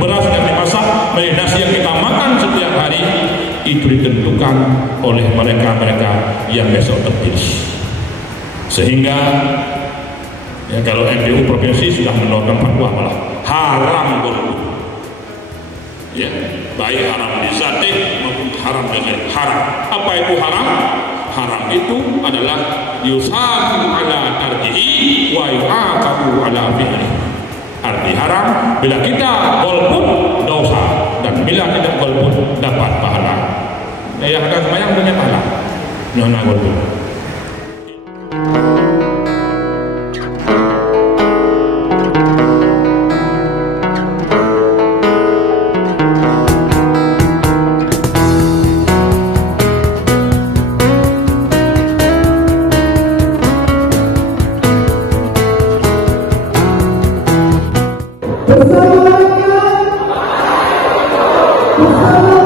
beras yang dimasak menjadi nasi yang kita makan setiap hari, itu ditentukan oleh mereka-mereka yang besok terpilih. Sehingga ya, kalau MPU provinsi sudah mengeluarkan fatwa malah haram golput. Ya, baik haram di Zatik maupun haram dengan haram. Apa itu haram? Haram itu adalah yusabu ala tarjihi wa yu'aqabu ala fi'li. Arti haram bila kita golput dosa, dan bila tidak golput dapat pahala. Ya, ada sembahyang punya pahala. Jangan golput. Bersama